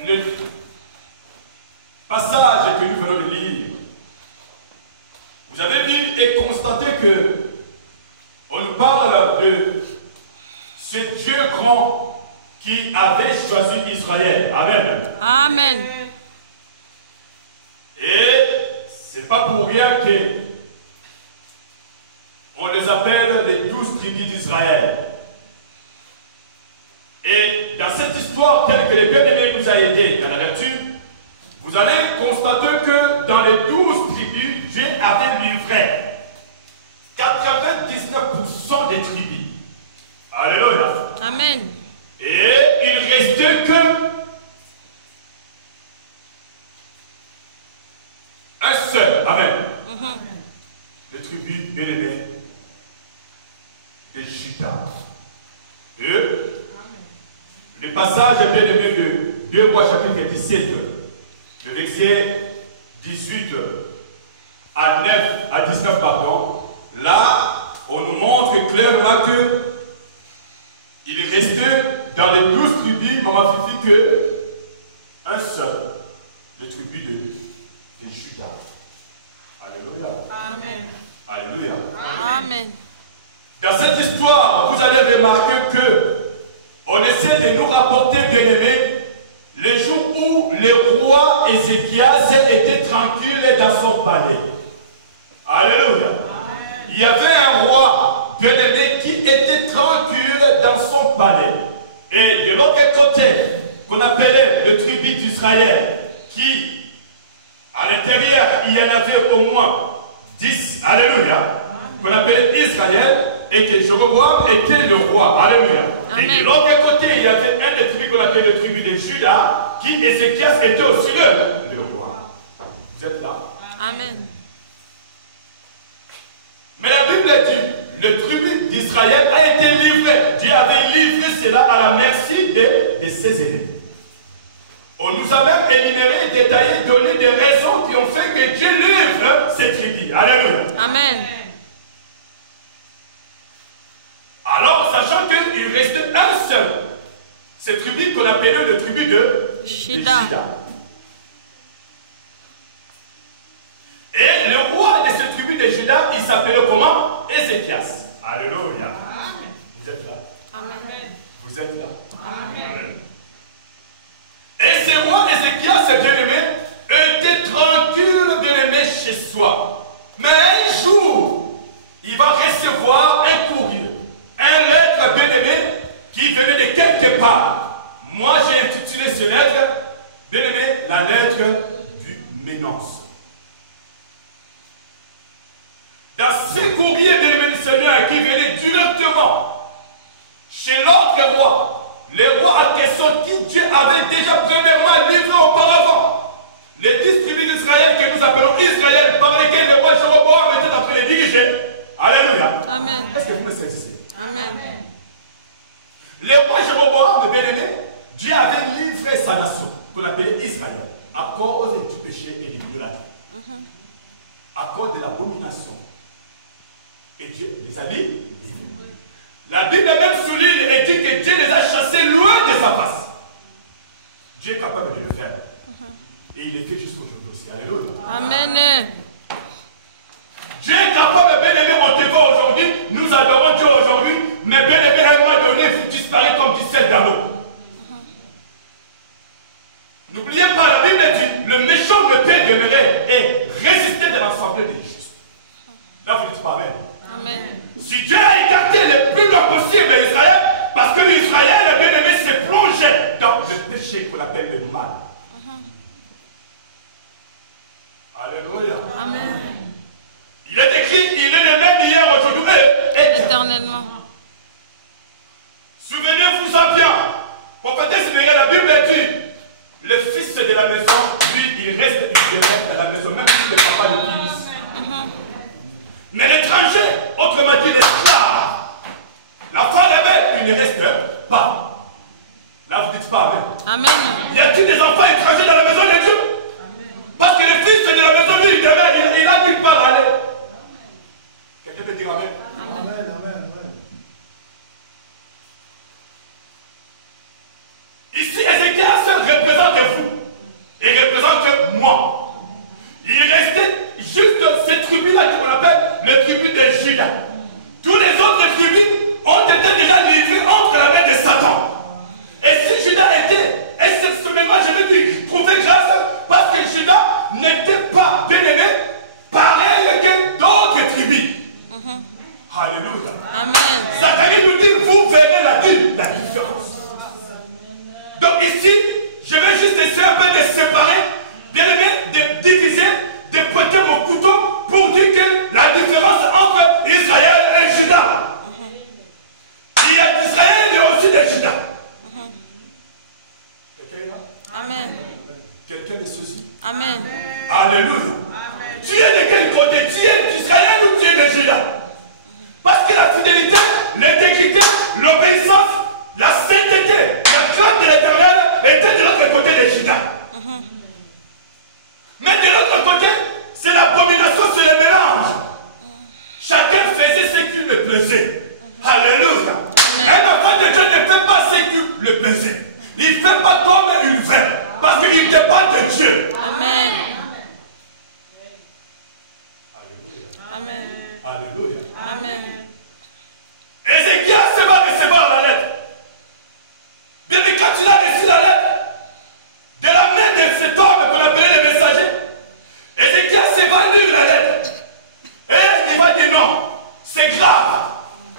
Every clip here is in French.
le passage que nous venons de lire, vous avez vu et constaté que on nous parle de ce Dieu grand qui avait choisi Israël. Amen. Amen. Et c'est pas pour rien que on les appelle les 12 tribus d'Israël. Et dans cette histoire telle que les bien-aimés nous a aidés dans la lecture, vous allez constater que dans les 12 tribus, Dieu avait livré 99% des tribus. Alléluia. Amen. Et il restait que un seul. Amen. Les tribus bien-aimées de Juda. Et le passage bien-aimé de 2 Rois chapitre 17, le verset 18 à 9 à 19, pardon, là, on nous montre clairement que il restait dans les 12 tribus, maman Fifi, que un seul, les tribus de Juda. Alléluia. Amen. Alléluia. Amen. Dans cette histoire, vous allez remarquer que on essaie de nous rapporter, bien-aimés, les jours où le roi Ézéchias était tranquille dans son palais. Alléluia. Il y avait un roi, bien-aimé, qui était tranquille dans son palais. Et de l'autre côté, qu'on appelait le tribu d'Israël, qui, à l'intérieur, il y en avait au moins 10, alléluia, qu'on appelait Israël, et que Jéroboam était le roi. Alléluia. Amen. Et de l'autre côté, il y avait un des tribus qu'on appelait le tribu de Juda, qui Ézéchias était aussi le roi. Vous êtes là? Amen. Mais la Bible dit, le tribu d'Israël a été livré. Dieu avait livré cela à la merci de ses ennemis. On nous a même énuméré, détaillé, donné des raisons qui ont fait que Dieu livre ces tribus. Alléluia. Amen. Alors, sachant qu'il restait un seul, cette tribu qu'on appelait le tribu de Juda. Et le roi de cette tribu de Juda, il s'appelait comment? Ézéchias. Alléluia. Amen. Vous êtes là? Amen. Vous êtes là? Amen. Et ce roi Ézéchias, bien-aimé, était tranquille, bien-aimé, chez soi. Mais un jour, il va recevoir un courrier, un lettre, bien-aimé, qui venait de quelque part. Moi, j'ai intitulé ce lettre, bien-aimé, la lettre du Ménance. Dans ce courrier, bien-aimé du Seigneur, qui venait directement chez l'autre roi, le roi à question qui Dieu avait déjà premièrement livré auparavant, les 10 tribus d'Israël que nous appelons Israël, par lesquels le roi Jéroboam était en train de diriger. Alléluia. Amen. Est-ce que vous me saisissez? Amen. Le roi Jéroboam, bien-aimé, Dieu avait livré sa nation, qu'on appelait Israël, à cause du péché et de l'idolâtrie, à cause de l'abomination. Et Dieu les a livrés. La Bible même souligne et dit que Dieu les a chassés loin de sa face. Dieu est capable de le faire. Et il le fait jusqu'aujourd'hui aussi. Alléluia. Amen. Dieu est capable, bien-aimé, on te voit aujourd'hui, nous adorons Dieu aujourd'hui, mais bien-aimé, à un moment donné, vous disparaissez comme du sel dans l'eau. N'oubliez pas, la Bible dit, le méchant ne peut demeurer et résister de l'assemblée des justes. Là, vous dites pas Amen. Amen. Si Dieu a écarté le plus loin possible d'Israël, parce que l'Israël, bien-aimé, s'est plongé dans le péché qu'on appelle le mal. Alléluia. Amen. Il est écrit, il est le même hier, aujourd'hui et Éternellement. Souvenez-vous-en bien. Prophétesse Mérée, la Bible dit, le fils de la maison, lui, il reste à la maison, même si le papa le finisse. Mais l'étranger, autrement dit l'esclave, l'enfant rebelle, il ne reste pas. Là, vous dites pas Amen. Amen. Y a-t-il des enfants étrangers dans la maison de Dieu? Parce que le fils de la maison, lui, il a nulle part à aller. Quelqu'un peut dire Amen? Amen, amen, amen. Ici, Ézéchias représente Amen. Quelqu'un de ceci? Amen. Alléluia. Tu es de quel côté? Tu es d'Israël ou tu es de Juda? Parce que la fidélité, l'intégrité, l'obéissance, la sainteté, la crainte de l'Éternel était de l'autre côté de Juda. Mais de l'autre côté, c'est l'abomination, c'est le mélange. Chacun faisait ce qui le plaisait. Alléluia. Un enfant de Dieu ne fait pas ce qui le plaisait. Il ne fait pas comme il veut. Parce qu'il dépend de Dieu. Amen. Alléluia. Alléluia. Amen. Ézéchias se va recevoir la lettre. Bien que quand il a reçu la lettre de la main de cet homme qu'on appelait le messager, Ézéchias se va lire la lettre. Et il va dire non, c'est grave.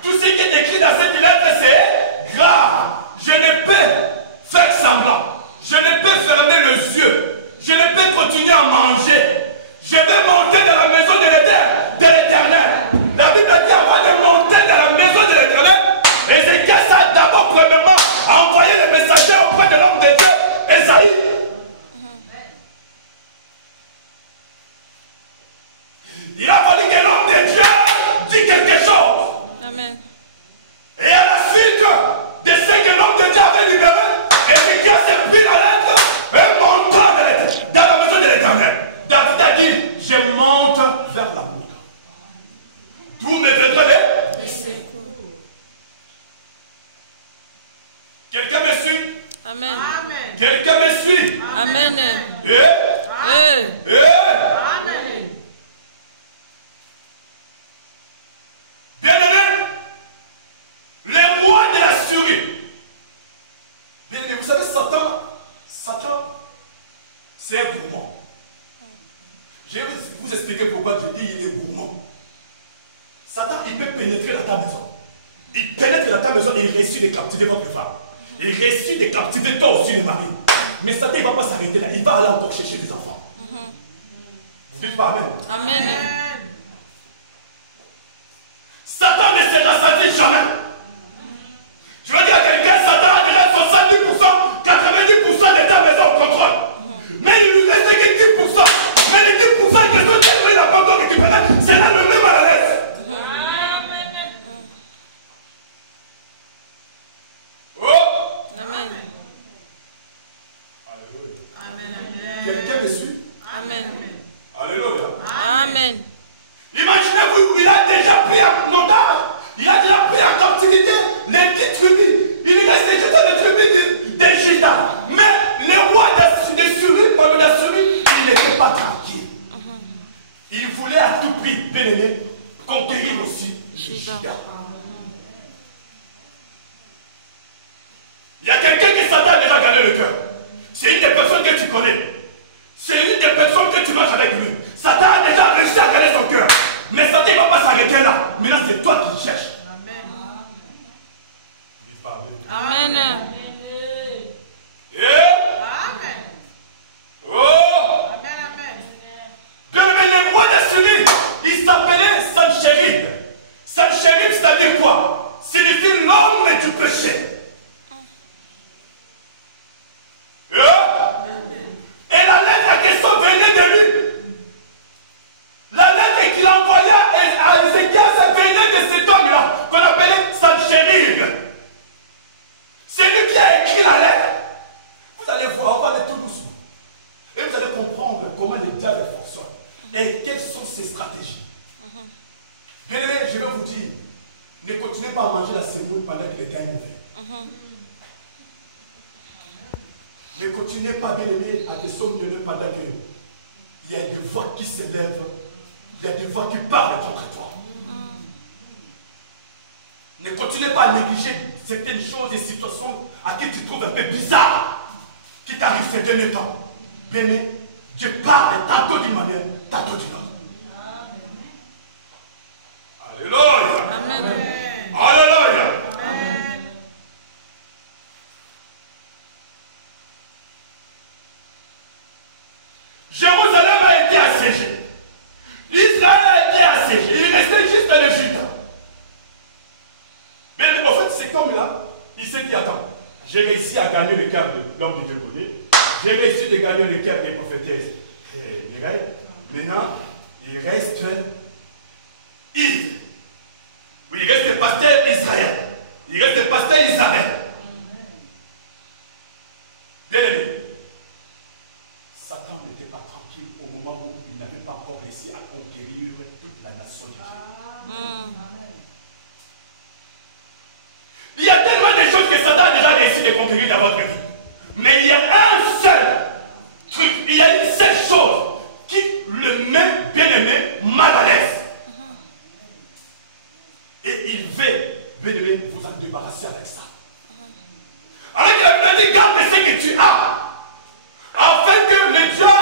Tout ce qui est écrit dans cette lettre, c'est grave. Je ne peux faire semblant. Je ne peux fermer les yeux. Je ne peux continuer à manger. Je vais monter dans la maison de l'Éternel. La Bible dit avant de monter dans la maison de l'Éternel, Ézéchias a d'abord premièrement envoyé le messager auprès de l'homme de Dieu, Esaïe. Il a fallu que l'homme de Dieu dise quelque chose. Amen. Et à la suite de ce que l'homme de Dieu avait libéré, Ézéchias s'est pris la lettre et montant dans la maison de l'Éternel. David a dit, je monte vers la route. D'où me viendra les secours. Quelqu'un me suit? Amen. Quelqu'un me suit? Amen. Amen. Bien-aimé, les rois de la Syrie. Bien-aimé, vous savez, Satan, c'est un gourmand. Je vais vous expliquer pourquoi je dis il est gourmand. Satan, il peut pénétrer dans ta maison. Il pénètre dans ta maison et il réussit de captiver votre femme. Il réussit de captiver toi aussi le mari. Mais Satan, il ne va pas s'arrêter là. Il va aller encore chercher des enfants. Vous dites pas Amen. Amen. Satan ne se rassasie jamais. Je veux dire à quelqu'un, Satan a déjà 70%, 90% de ta maison au contrôle. Mais il lui reste que 10%. Mais les 10% que toi tu n'as pas encore récupéré, c'est là le même à la lettre. Oh! Amen. Alléluia. Quelqu'un me suit? Amen. Alléluia. Amen. Imaginez-vous, il a déjà pris en otage, il a déjà pris en captivité les 10 tribus. Il reste déjà les tribus de Juda. Mais les rois de Syrie, il n'était pas tranquille. Il voulait à tout prix, bien aimé, conquérir aussi Juda. Il y a quelqu'un qui Satan a déjà gagné le cœur. C'est une des personnes que tu connais. C'est une des personnes que tu marches avec lui. Satan a déjà réussi à gagner son cœur. Mais Satan ne va pas s'arrêter là. Maintenant, c'est toi qui cherches. Amen. Oh! Bien aimé, les rois de Syrie, il s'appelait Sanchérib. Sanchérib, c'est-à-dire quoi? Signifie l'homme du péché. Et la lettre en question venait de lui. La lettre qu'il envoya à Ézéchias venait de cet homme-là, qu'on appelait Sanchérib. C'est lui qui a écrit la lettre. Vous allez voir, on va aller tout doucement. Et vous allez comprendre comment le diable fonctionne. Et quelles sont ses stratégies. Bien aimé, je vais vous dire, ne continuez pas à manger la semoule pendant que le temps est mauvais. Ne continuez pas, bien aimé, à te somniférer pendant qu'il y a des voix qui s'élèvent, il y a des voix qui parlent contre toi. Ne continuez pas à négliger certaines choses et situations à qui tu trouves un peu bizarres, qui t'arrivent ces derniers temps. Bien aimé, Dieu parle tantôt d'une manière, tantôt d'une autre. Alléluia. Amen. Alléluia. Jérusalem a été assiégée. Israël a été assiégé. Il restait juste le Juda. Mais en fait, cet homme-là, il s'est dit, attends, j'ai réussi à gagner le cœur de l'homme de Dieu. J'ai réussi de gagner le cœur des prophétesses. Maintenant, il reste Yves. Oui, il reste pasteur Israël. Il reste pasteur Israël. Bien aimé, Satan n'était pas tranquille au moment où il n'avait pas encore réussi à conquérir toute la nation de Dieu. Il y a tellement de choses que Satan a déjà réussi de conquérir dans votre vie. Mais il y a un seul truc, il y a une seule chose qui le met, bien aimé, mal à l'aise. Et il veut, bien aimé, vous en débarrasser avec ça. Alors il a dit, garde ce que tu as, afin que le diable